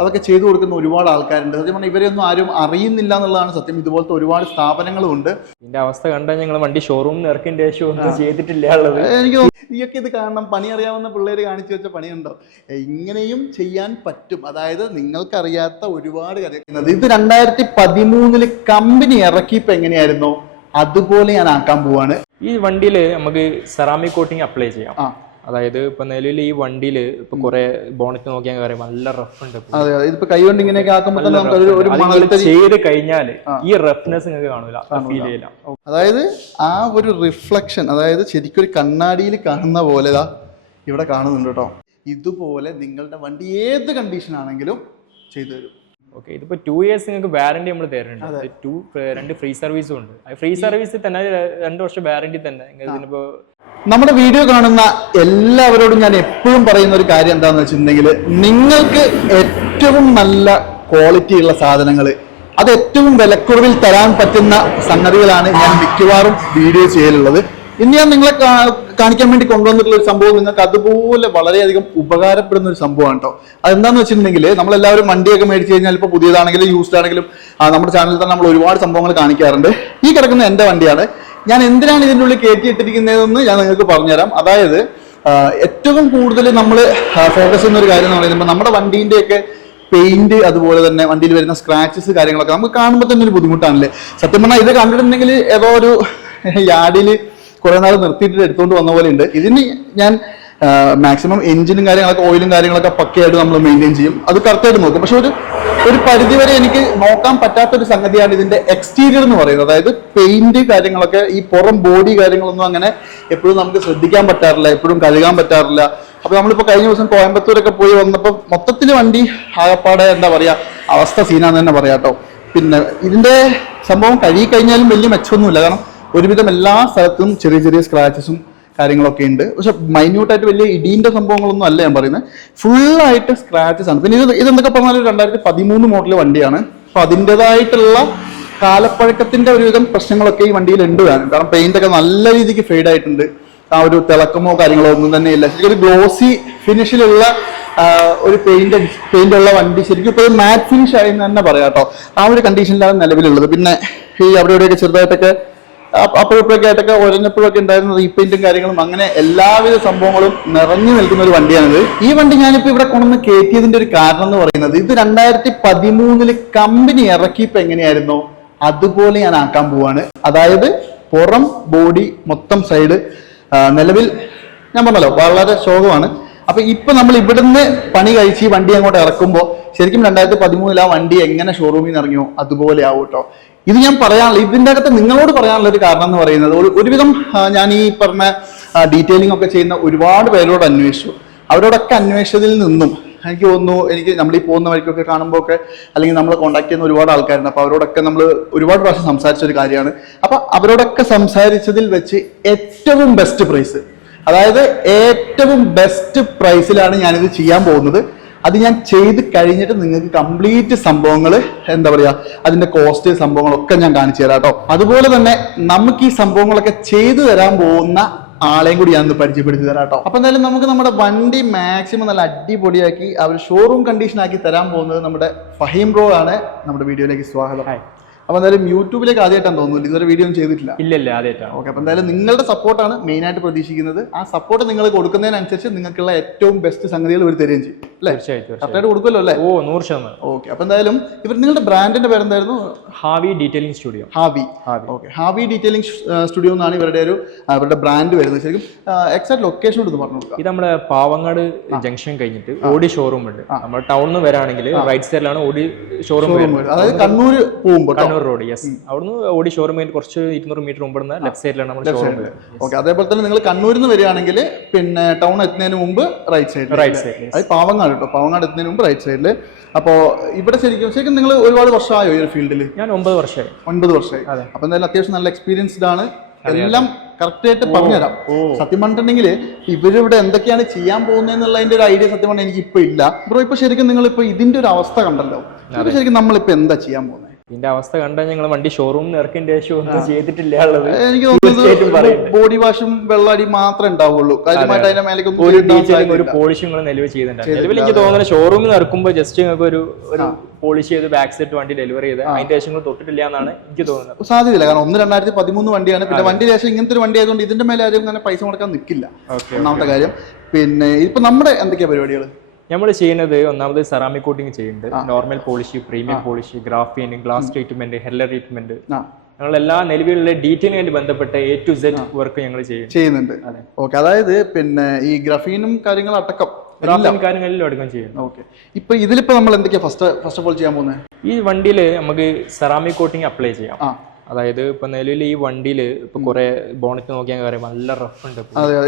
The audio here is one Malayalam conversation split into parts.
അതൊക്കെ ചെയ്തു കൊടുക്കുന്ന ഒരുപാട് ആൾക്കാരുണ്ട്. സത്യം പറഞ്ഞാൽ ഇവരെയൊന്നും ആരും അറിയുന്നില്ല എന്നുള്ളതാണ് സത്യം. ഇതുപോലത്തെ ഒരുപാട് സ്ഥാപനങ്ങളും ഉണ്ട്. ഇതിന്റെ അവസ്ഥ കണ്ടാൽ ഞങ്ങൾ വണ്ടി ഷോറൂമിൽ ഇറക്കിന്റെ ശേഷം ഒന്നും ചെയ്തിട്ടില്ല ഉള്ളത്. എനിക്ക് നീയൊക്കെ ഇത് കാണണം. പണി അറിയാവുന്ന പിള്ളേർ കാണിച്ചു വെച്ച പണിയുണ്ടോ? ഇങ്ങനെയും ചെയ്യാൻ പറ്റും. അതായത് നിങ്ങൾക്കറിയാത്ത ഒരുപാട് കാര്യങ്ങൾ. ഇത് 2013 കമ്പനി ഇറക്കിയപ്പോ എങ്ങനെയായിരുന്നോ അതുപോലെ ഞാൻ ആക്കാൻ പോവാണ്. ഈ വണ്ടിയിൽ നമുക്ക് സെറാമിക് കോട്ടിങ് അപ്ലൈ ചെയ്യാം. അതായത് ഇപ്പൊ നിലവിൽ ഈ വണ്ടിയിൽ ഇപ്പൊ കുറെ ബോണറ്റ് നോക്കിയാൽ കാര്യം നല്ല റഫ് ഉണ്ട്. അതെ, ഇതിപ്പോ കൈകൊണ്ട് ഇങ്ങനെയൊക്കെ ആക്കുമ്പോൾ ചെയ്ത് കഴിഞ്ഞാൽ ഈ റഫ്നെസ് നിങ്ങൾക്ക് കാണൂല, ഫീൽ ചെയ്യില്ല. അതായത് ആ ഒരു റിഫ്ലക്ഷൻ, അതായത് ശരിക്കും ഒരു കണ്ണാടിയിൽ കാണുന്ന പോലെ ഇവിടെ കാണുന്നുണ്ട് കേട്ടോ. ഇതുപോലെ നിങ്ങളുടെ വണ്ടി ഏത് കണ്ടീഷൻ ആണെങ്കിലും ചെയ്തു തരും. ഓക്കെ, ഇതിപ്പോ 2 years നിങ്ങൾക്ക് വാറന്റി നമ്മൾ തരുന്നുണ്ട്. 2 ഫ്രീ സർവീസും ഉണ്ട്. ഫ്രീ സർവീസ് തന്നെ 2 വർഷം വാറന്റി തന്നെ. ഇതിനിപ്പോ നമ്മുടെ വീഡിയോ കാണുന്ന എല്ലാവരോടും ഞാൻ എപ്പോഴും പറയുന്ന ഒരു കാര്യം എന്താണെന്ന് വെച്ചിട്ടുണ്ടെങ്കിൽ, നിങ്ങൾക്ക് ഏറ്റവും നല്ല ക്വാളിറ്റി ഉള്ള സാധനങ്ങൾ, അത് ഏറ്റവും വിലക്കുറവിൽ തരാൻ പറ്റുന്ന സംഗതികളാണ് ഞാൻ മിക്കവാറും വീഡിയോ ചെയ്യലുള്ളത്. ഇന്ന് ഞാൻ നിങ്ങളെ കാണിക്കാൻ വേണ്ടി കൊണ്ടുവന്നിട്ടുള്ള ഒരു സംഭവം നിങ്ങൾക്ക് അതുപോലെ വളരെയധികം ഉപകാരപ്പെടുന്ന ഒരു സംഭവമാണ് കേട്ടോ. അതെന്താന്ന് വെച്ചിട്ടുണ്ടെങ്കിൽ, നമ്മളെല്ലാവരും വണ്ടിയൊക്കെ മേടിച്ച് കഴിഞ്ഞാൽ ഇപ്പോൾ പുതിയതാണെങ്കിലും യൂസ്ഡ് ആണെങ്കിലും നമ്മുടെ ചാനലിൽ തന്നെ നമ്മൾ ഒരുപാട് സംഭവങ്ങൾ കാണിക്കാറുണ്ട്. ഈ കിടക്കുന്ന എൻ്റെ വണ്ടിയാണ്. ഞാൻ എന്തിനാണ് ഇതിൻ്റെ ഉള്ളിൽ കയറ്റിയിട്ടിരിക്കുന്നതെന്ന് ഞാൻ നിങ്ങൾക്ക് പറഞ്ഞുതരാം. അതായത് ഏറ്റവും കൂടുതൽ നമ്മൾ ഫോക്കസ് ചെയ്യുന്ന ഒരു കാര്യം എന്ന് പറയുമ്പോൾ നമ്മുടെ വണ്ടീൻ്റെയൊക്കെ പെയിന്റ്, അതുപോലെ തന്നെ വണ്ടിയിൽ വരുന്ന സ്ക്രാച്ചസ് കാര്യങ്ങളൊക്കെ നമുക്ക് കാണുമ്പോൾ തന്നെ ഒരു ബുദ്ധിമുട്ടാണല്ലേ. സത്യം പറഞ്ഞാൽ ഇത് കണ്ടിട്ടുണ്ടെങ്കിൽ ഏതോ ഒരു യാർഡിൽ കുറെ നാൾ നിർത്തിയിട്ട് എടുത്തുകൊണ്ട് വന്ന പോലെ ഉണ്ട്. ഇതിന് ഞാൻ മാക്സിമം എഞ്ചിനും കാര്യങ്ങളൊക്കെ ഓയിലും കാര്യങ്ങളൊക്കെ പക്കയായിട്ട് നമ്മൾ മെയിൻറ്റെയിൻ ചെയ്യും. അത് കറക്റ്റായിട്ട് നോക്കും. പക്ഷെ ഒരു പരിധിവരെ എനിക്ക് നോക്കാൻ പറ്റാത്തൊരു സംഗതിയാണ് ഇതിന്റെ എക്സ്റ്റീരിയർ എന്ന് പറയുന്നത്. അതായത് പെയിന്റ് കാര്യങ്ങളൊക്കെ, ഈ പുറം ബോഡി കാര്യങ്ങളൊന്നും അങ്ങനെ എപ്പോഴും നമുക്ക് ശ്രദ്ധിക്കാൻ പറ്റാറില്ല, എപ്പോഴും കഴുകാൻ പറ്റാറില്ല. അപ്പൊ നമ്മളിപ്പോൾ കഴിഞ്ഞ ദിവസം കോയമ്പത്തൂരൊക്കെ പോയി വന്നപ്പോൾ മൊത്തത്തിൽ വണ്ടി ആകപ്പാടെ എന്താ പറയാ അവസ്ഥ സീനാന്ന് തന്നെ പറയാം കേട്ടോ. പിന്നെ ഇതിന്റെ സംഭവം കഴുകി കഴിഞ്ഞാലും വലിയ മെച്ചമൊന്നുമില്ല. കാരണം ഒരുവിധം എല്ലാ സ്ഥലത്തും ചെറിയ ചെറിയ സ്ക്രാച്ചസും കാര്യങ്ങളൊക്കെ ഉണ്ട്. പക്ഷെ മൈന്യൂട്ടായിട്ട് വലിയ ഇടീൻ്റെ സംഭവങ്ങളൊന്നും അല്ല ഞാൻ പറയുന്നത്. ഫുള്ളായിട്ട് സ്ക്രാച്ചസ് ആണ്. പിന്നെ ഇതെന്തൊക്കെ പറഞ്ഞാൽ 2013 മോഡൽ വണ്ടിയാണ്. അപ്പൊ അതിൻ്റെതായിട്ടുള്ള കാലപ്പഴക്കത്തിന്റെ ഒരുവിധം പ്രശ്നങ്ങളൊക്കെ ഈ വണ്ടിയിൽ ഉണ്ട്. കാരണം പെയിന്റ് ഒക്കെ നല്ല രീതിക്ക് ഫെയ്ഡ് ആയിട്ടുണ്ട്. ആ ഒരു തിളക്കമോ കാര്യങ്ങളോ ഒന്നും തന്നെ ഇല്ല. ശരിക്കും ഒരു ഗ്ലോസി ഫിനിഷിലുള്ള ഒരു പെയിന്റ് ഉള്ള വണ്ടി ശരിക്കും ഇപ്പോൾ മാറ്റ് ഫിനിഷ് ആയി തന്നെ പറയാം കേട്ടോ. ആ ഒരു കണ്ടീഷനിലാണ് നിലവിലുള്ളത്. പിന്നെ ഈ അവിടെ ഇവിടെയൊക്കെ ചെറുതായിട്ടൊക്കെ അപ്പോഴൊക്കെ ആയിട്ടൊക്കെ ഒരഞ്ഞപ്പോഴൊക്കെ ഉണ്ടായിരുന്ന റീപെയിന്റും കാര്യങ്ങളും, അങ്ങനെ എല്ലാവിധ സംഭവങ്ങളും നിറഞ്ഞു നിൽക്കുന്ന ഒരു വണ്ടിയാണിത്. ഈ വണ്ടി ഞാനിപ്പോൾ ഇവിടെ കൊണ്ടുവന്ന് കയറ്റിയതിന്റെ ഒരു കാരണം എന്ന് പറയുന്നത്, ഇത് 2013 കമ്പനി ഇറക്കിയപ്പോൾ എങ്ങനെയായിരുന്നോ അതുപോലെ ഞാൻ ആക്കാൻ പോവാണ്. അതായത് പുറം ബോഡി മൊത്തം സൈഡ് നിലവിൽ ഞാൻ പറഞ്ഞല്ലോ വളരെ ശോകമാണ്. അപ്പൊ ഇപ്പൊ നമ്മൾ ഇവിടുന്ന് പണി കഴിച്ച് ഈ വണ്ടി അങ്ങോട്ട് ഇറക്കുമ്പോൾ ശരിക്കും 2013 ആ വണ്ടി എങ്ങനെ ഷോറൂമിൽ നിന്ന് ഇറങ്ങിയോ അതുപോലെ ആവും കേട്ടോ. ഇത് ഞാൻ പറയാനുള്ള, ഇതിൻ്റെ അകത്ത് നിങ്ങളോട് പറയാനുള്ള ഒരു കാരണം എന്ന് പറയുന്നത്, ഒരുവിധം ഞാൻ ഈ പറഞ്ഞ ഡീറ്റെയിലിംഗ് ഒക്കെ ചെയ്യുന്ന ഒരുപാട് പേരോട് അന്വേഷിച്ചു. അവരോടൊക്കെ അന്വേഷിച്ചതിൽ നിന്നും എനിക്ക് തോന്നുന്നു, എനിക്ക് നമ്മൾ ഈ പോകുന്ന വഴിക്കൊക്കെ കാണുമ്പോൾ ഒക്കെ അല്ലെങ്കിൽ നമ്മൾ കോൺടാക്ട് ചെയ്യുന്ന ഒരുപാട് ആൾക്കാരുണ്ട്. അപ്പോൾ അവരോടൊക്കെ നമ്മൾ ഒരുപാട് പ്രാവശ്യം സംസാരിച്ച ഒരു കാര്യമാണ്. അപ്പൊ അവരോടൊക്കെ സംസാരിച്ചതിൽ വെച്ച് ഏറ്റവും ബെസ്റ്റ് പ്രൈസ്, അതായത് ഏറ്റവും ബെസ്റ്റ് പ്രൈസിലാണ് ഞാനിത് ചെയ്യാൻ പോകുന്നത്. അത് ഞാൻ ചെയ്ത് കഴിഞ്ഞിട്ട് നിങ്ങൾക്ക് കംപ്ലീറ്റ് സംഭവങ്ങൾ എന്താ പറയാ, അതിന്റെ കോസ്റ്റ് സംഭവങ്ങളൊക്കെ ഞാൻ കാണിച്ചു തരാം കേട്ടോ. അതുപോലെ തന്നെ നമുക്ക് ഈ സംഭവങ്ങളൊക്കെ ചെയ്തു തരാൻ പോകുന്ന ആളെയും കൂടി ഞാനൊന്ന് പരിചയപ്പെടുത്തി തരാം കേട്ടോ. അപ്പൊ എന്തായാലും നമുക്ക് നമ്മുടെ വണ്ടി മാക്സിമം നല്ല അടിപൊളിയാക്കി അവർ ഷോറൂം കണ്ടീഷൻ ആക്കി തരാൻ പോകുന്നത് നമ്മുടെ ഫഹീം ബ്രോ ആണ്. നമ്മുടെ വീഡിയോയിലേക്ക് സ്വാഗതം. അപ്പൊ എന്തായാലും യൂട്യൂബിലേക്ക് ആദ്യമായിട്ടാണ് തോന്നുന്നില്ല, ഇതുവരെ വീഡിയോ ഒന്നും ചെയ്തിട്ടില്ല. ഇല്ല, ആദ്യമായിട്ടാണ്. ഓക്കെ, അപ്പൊ എന്തായാലും നിങ്ങളുടെ സപ്പോർട്ടാണ് മെയിൻ ആയിട്ട് പ്രതീക്ഷിക്കുന്നത്. ആ സപ്പോർട്ട് നിങ്ങൾ കൊടുക്കുന്നതിനനുസരിച്ച് നിങ്ങൾക്കുള്ള ഏറ്റവും ബെസ്റ്റ് സംഗതികൾ ഇവർ തരുകയും ചെയ്യും അല്ലേ? കറക്റ്റായിട്ട് കൊടുക്കുമല്ലോ അല്ലേ? ഓ 100%. ഓക്കെ, അപ്പൊ എന്തായാലും നിങ്ങളുടെ ബ്രാൻഡിന്റെ പേരെന്തായിരുന്നു? Harvey detailing studio. Okay, Harvey detailing studio എന്നാണ് അവരുടെ ബ്രാൻഡ് വരുന്നത്. ശരിക്കും എക്സാക്ട് ലൊക്കേഷൻ എടുത്ത് പറഞ്ഞു കൊടുക്കുക. ഇത് നമ്മുടെ പാവങ്ങാട് ജംഗ്ഷൻ കഴിഞ്ഞിട്ട് ഓടി ഷോറൂം ഉണ്ട്. നമ്മുടെ ടൗണിൽ നിന്ന് വരാണെങ്കിൽ റൈറ്റ് സൈഡിലാണ് ഓടി ഷോറൂം വരുന്നത്. അതായത് കണ്ണൂർ പോകുമ്പോൾ റോഡ്. യെസ്, അവിടുന്ന് ഓടി ഷോറൂം കുറച്ച് 200 മീറ്റർ മുമ്പ് ലെഫ്റ്റ് സൈഡിലാണ് നമ്മുടെ ഷോറൂം. ഓക്കെ, അതേപോലെ തന്നെ നിങ്ങൾ കണ്ണൂരിൽ നിന്ന് വരികയാണെങ്കിൽ പിന്നെ ടൗൺ എത്തുന്നതിന് മുമ്പ് റൈറ്റ് സൈഡ്, അത് പാവങ്ങാട് കേട്ടോ. പാവങ്ങാട് എത്തുന്നതിന് മുമ്പ് റൈറ്റ് സൈഡിൽ. അപ്പോ ഇവിടെ ശരിക്കും നിങ്ങൾ ഒരുപാട് വർഷമായോ ഈ ഒരു ഫീൽഡിൽ? ഞാൻ 9 വർഷമായി. 9 വർഷമായി. അപ്പൊ എന്തായാലും അത്യാവശ്യം നല്ല എക്സ്പീരിയൻസ്ഡ് ആണ്. എല്ലാം കറക്റ്റ് ആയിട്ട് പറഞ്ഞുതരാം. സത്യം പറഞ്ഞിട്ടുണ്ടെങ്കിൽ ഇവരിവിടെ എന്തൊക്കെയാണ് ചെയ്യാൻ പോകുന്നതെന്നുള്ളതിന്റെ ഒരു ഐഡിയ സത്യം പറഞ്ഞാൽ എനിക്ക് ഇപ്പൊ ഇല്ല ബ്രോ. ഇപ്പൊ ശരിക്കും നിങ്ങൾ ഇപ്പൊ ഇതിന്റെ ഒരു അവസ്ഥ കണ്ടല്ലോ, ശരിക്കും നമ്മളിപ്പോ എന്താ ചെയ്യാൻ പോകുന്നത്? ഇതിന്റെ അവസ്ഥ കണ്ടാൽ ഞങ്ങൾ വണ്ടി ഷോറൂമിൽ ഇറക്കേണ്ട ശേഷം ഒന്നും ചെയ്തിട്ടില്ല ഉള്ളത് എനിക്ക് തോന്നുന്നു ബോഡി വാഷും വെള്ളടി മാത്രമേ ഉണ്ടാവുള്ളൂ, കാര്യമായിട്ട് അതിന്റെ മേലേക്ക് ഒരു ഡീറ്റെയിലിംഗ് ഒരു പോളിഷും നിങ്ങൾ നിലവിൽ ചെയ്തിട്ടുണ്ട്. നിലവിൽ എനിക്ക് തോന്നുന്നത് ഷോറൂമിൽ നിന്ന് ഇറക്കുമ്പോൾ ജസ്റ്റ് നിങ്ങൾക്ക് ഒരു പോളിഷ് ചെയ്ത് ബാക്ക് സെറ്റ് വണ്ടി ഡെലിവറി ചെയ്ത് അതിന്റെ ശേഷം നിങ്ങൾ തൊട്ടിട്ടില്ല എന്നാണ് എനിക്ക് തോന്നുന്നത്. സാധ്യതയില്ല, കാരണം 2013 വണ്ടിയാണ്. പിന്നെ വണ്ടി ശേഷം ഇങ്ങനത്തെ ഒരു വണ്ടി ആയതുകൊണ്ട് ഇതിന്റെ മേലെ ആരും അങ്ങനെ പൈസ മുടക്കാൻ നിൽക്കില്ല, ഒന്നാമത്തെ കാര്യം. പിന്നെ ഇപ്പൊ നമ്മുടെ എന്തൊക്കെയാ പരിപാടികൾ നമ്മൾ ചെയ്യുന്നത്? ഒന്നാമത് സെറാമിക് കോട്ടിംഗ് ചെയ്യുന്നുണ്ട്, normal polish, premium polish, ഗ്രാഫിയൻ, glass treatment, Heller treatment, ഞങ്ങൾ എല്ലാ നിലവിലുള്ള ഡീറ്റെയിലുമായി ബന്ധപ്പെട്ട A to Z വർക്ക് ഞങ്ങൾ ചെയ്യുന്നുണ്ട്. ഓക്കെ, അതായത് പിന്നെ ഈ ഗ്രഫീനും കാര്യങ്ങളും അടക്കം കാര്യങ്ങളിലും അടക്കം ചെയ്യുന്നു. ഓക്കെ, ഇപ്പൊ ഇതിലിപ്പോ നമ്മൾ എന്തൊക്കെയാ ഫസ്റ്റ് ഓഫ് ഓൾ ചെയ്യാൻ പോകുന്നത്? ഈ വണ്ടിയിൽ നമുക്ക് സെറാമിക് കോട്ടിംഗ് അപ്ലൈ ചെയ്യാം. അതായത് ഇപ്പൊ നിലവിൽ ഈ വണ്ടിയിൽ ഇപ്പൊ കുറെ ബോണറ്റ് നോക്കിയാൽ കാര്യം നല്ല റഫ് ഉണ്ട്.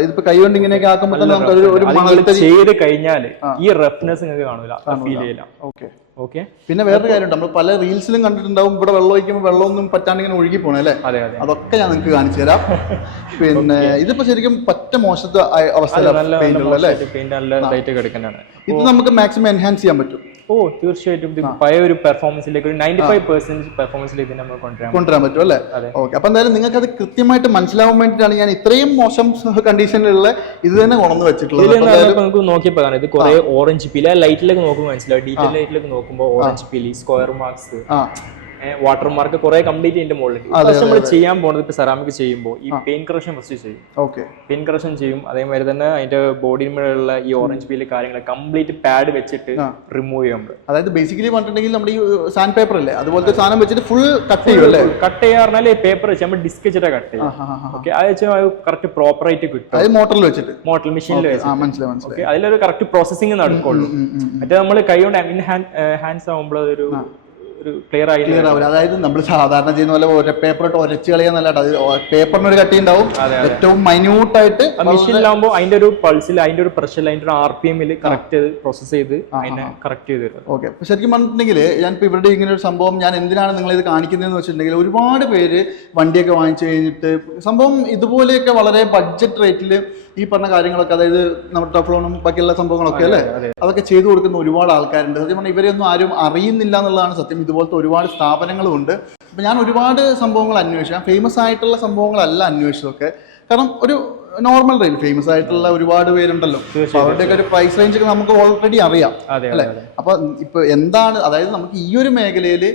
ഇതിപ്പോ കൈകൊണ്ട് ഇങ്ങനെയൊക്കെ ആക്കുമ്പോൾ ചെയ്ത് കഴിഞ്ഞാൽ ഈ റഫ്നെസ് നിങ്ങൾക്ക് കാണൂല, ഫീൽ ചെയ്യില്ല. ഓക്കെ, പിന്നെ വേറൊരു കാര്യമുണ്ട്, നമ്മൾ പല റീൽസിലും കണ്ടിട്ടുണ്ടാവും, ഇവിടെ വെള്ളം ഒഴിക്കുമ്പോൾ വെള്ളമൊന്നും പറ്റാണ്ട് ഇങ്ങനെ ഒഴുകി പോണേ അല്ലേ? അതൊക്കെ ഞാൻ നിങ്ങൾക്ക് കാണിച്ചു തരാം. പിന്നെ ഇതിപ്പോ ശരിക്കും പറ്റ മോശത്തെ അവസ്ഥയിലാണ്, ഇത് നമുക്ക് മാക്സിമം എൻഹാൻസ് ചെയ്യാൻ പറ്റും. ഓ തീർച്ചയായിട്ടും, പഴയ ഒരു പെർഫോമൻസിലേക്ക് ഒരു 95% പെർഫോമൻസിലേക്ക് ഇതിനെ നമുക്ക് കൊണ്ടുവരാൻ പറ്റും അല്ലേ? ഓക്കെ, അപ്പൊ എന്തായാലും നിങ്ങൾക്ക് അത് കൃത്യമായിട്ട് മനസ്സിലാവാൻ വേണ്ടിയിട്ടാണ് ഞാൻ ഇത്രയും മോശം കണ്ടീഷനിലുള്ള ഇത് തന്നെ കൊണ്ടു വെച്ചിട്ടുള്ളത്. നമുക്ക് നോക്കിയപ്പോ കാണാം, ഇത് കുറെ ഓറഞ്ച് പീല ലൈറ്റിലേക്ക് നോക്കുമ്പോൾ മനസ്സിലാവും, ഡീറ്റെയിൽ ലൈറ്റിലേക്ക് നോക്കുമ്പോൾ ഓറഞ്ച് പീലി, സ്ക്വയർ മാർക്സ്, വാട്ടർ മാർക്ക് കുറെ കംപ്ലീറ്റ് ഇതിന്റെ മുകളിൽ. നമ്മൾ ചെയ്യാൻ പോകുന്നത് ഇപ്പൊ സെറാമിക് ചെയ്യുമ്പോൾ ഈ പെയിന്റ് കറക്ഷൻ ഫസ്റ്റ് ചെയ്യും. പെയിന്റ് കറക്ഷൻ ചെയ്യും, അതേമാതിരി തന്നെ അതിന്റെ ബോഡിയിലുള്ള ഈ ഓറഞ്ച് പീല് കാര്യങ്ങൾ കംപ്ലീറ്റ് പാഡ് വെച്ചിട്ട് റിമൂവ് ചെയ്യാൻ പറ്റും. അതായത് ബേസിക്കലി പറഞ്ഞിട്ടുണ്ടെങ്കിൽ നമ്മുടെ ഈ സാൻഡ് പേപ്പർ അല്ലേ, അതുപോലത്തെ സാധനം വെച്ചിട്ട് ഫുൾ കട്ട് ചെയ്യും അല്ലേ? കട്ട് ചെയ്യാൻ പറഞ്ഞാൽ പേപ്പർ വെച്ച് നമ്മൾ ഡിസ്ക് വെച്ചിട്ട് കട്ട് ചെയ്യും. ഓക്കെ, അത് വെച്ചാൽ കറക്റ്റ് പ്രോപ്പർ ആയിട്ട് കിട്ടും. അത് മോട്ടറിൽ വെച്ചിട്ട്, മോട്ടർ മെഷീനിൽ വെച്ചിട്ട്. ഓക്കെ, അതിലൊരു കറക്റ്റ് പ്രോസസ്സിംഗ് നടക്കുള്ളൂ. മറ്റേ നമ്മൾ കൈ കൊണ്ട് ഹാൻഡ്സ് ആവുമ്പോൾ അതൊരു ക്ലിയർ ആവില്ല. അതായത് നമ്മൾ സാധാരണ ചെയ്യുന്ന പോലെ ഒരു പേപ്പർ ഉരച്ച് കളയാന്നല്ല, അത് പേപ്പറിന് ഒരു കട്ടി ഉണ്ടാവും, ഏറ്റവും മൈന്യൂട്ട് ആയിട്ട്. മെഷീനിലാവുമ്പോൾ അതിന്റെ ഒരു പൾസിൽ, അതിന്റെ ഒരു പ്രഷറിൽ, അതിന്റെ ഒരു RPM കറക്റ്റ് പ്രോസസ് ചെയ്ത് അതിനെ കറക്റ്റ് ചെയ്ത് തരും. ഓക്കെ, അപ്പൊ ശരിക്കും പറഞ്ഞിട്ടുണ്ടെങ്കിൽ ഞാനിപ്പോ ഇവിടെ ഇങ്ങനെ ഒരു സംഭവം ഞാൻ എന്തിനാണ് നിങ്ങൾ ഇത് കാണിക്കുന്നതെന്ന് വെച്ചിട്ടുണ്ടെങ്കിൽ, ഒരുപാട് പേര് വണ്ടിയൊക്കെ വാങ്ങിച്ചു കഴിഞ്ഞിട്ട് സംഭവം ഇതുപോലെയൊക്കെ വളരെ ബഡ്ജറ്റ് റേറ്റിൽ ഈ പറഞ്ഞ കാര്യങ്ങളൊക്കെ, അതായത് നമ്മുടെ ടഫ്ലോണും ബാക്കിയുള്ള സംഭവങ്ങളൊക്കെ അല്ലേ, അതൊക്കെ ചെയ്തു കൊടുക്കുന്ന ഒരുപാട് ആൾക്കാരുണ്ട്. സത്യം പറഞ്ഞാൽ ഇവരെയൊന്നും ആരും അറിയുന്നില്ല എന്നുള്ളതാണ് സത്യം. ഇതുപോലത്തെ ഒരുപാട് സ്ഥാപനങ്ങളും ഉണ്ട്. അപ്പം ഞാൻ ഒരുപാട് സംഭവങ്ങൾ അന്വേഷിച്ചു, ഫേമസ് ആയിട്ടുള്ള സംഭവങ്ങളല്ല അന്വേഷിച്ചതൊക്കെ, കാരണം ഒരു നോർമൽ റേഞ്ച് ഫേമസ് ആയിട്ടുള്ള ഒരുപാട് പേരുണ്ടല്ലോ, അവരുടെയൊക്കെ ഒരു പ്രൈസ് റേഞ്ച് ഒക്കെ നമുക്ക് ഓൾറെഡി അറിയാം അല്ലെ? അപ്പൊ ഇപ്പൊ എന്താണ്, അതായത് നമുക്ക് ഈ ഒരു മേഖലയിൽ